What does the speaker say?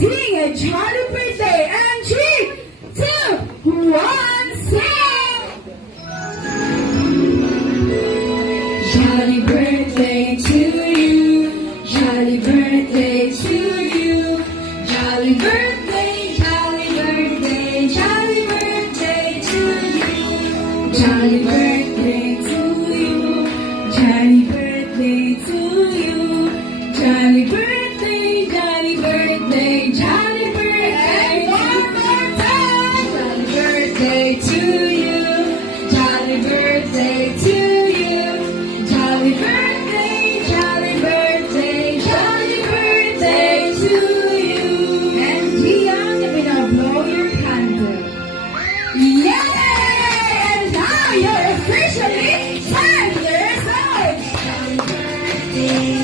sing a jolly birthday. And 3, 2, 1, sing! Jolly birthday to you. Jolly birthday to you. Jolly birthday, jolly birthday, jolly birthday to you. Jolly birthday to you. Jolly birthday to you. Jolly birthday, jolly birthday, jolly birthday. One more time. Jolly birthday to you. Jolly birthday to you. Jolly birthday, jolly birthday, jolly birthday to you. And Gian, you're gonna blow your candle. Yay! And now you're officially 10 years old. Jolly birthday.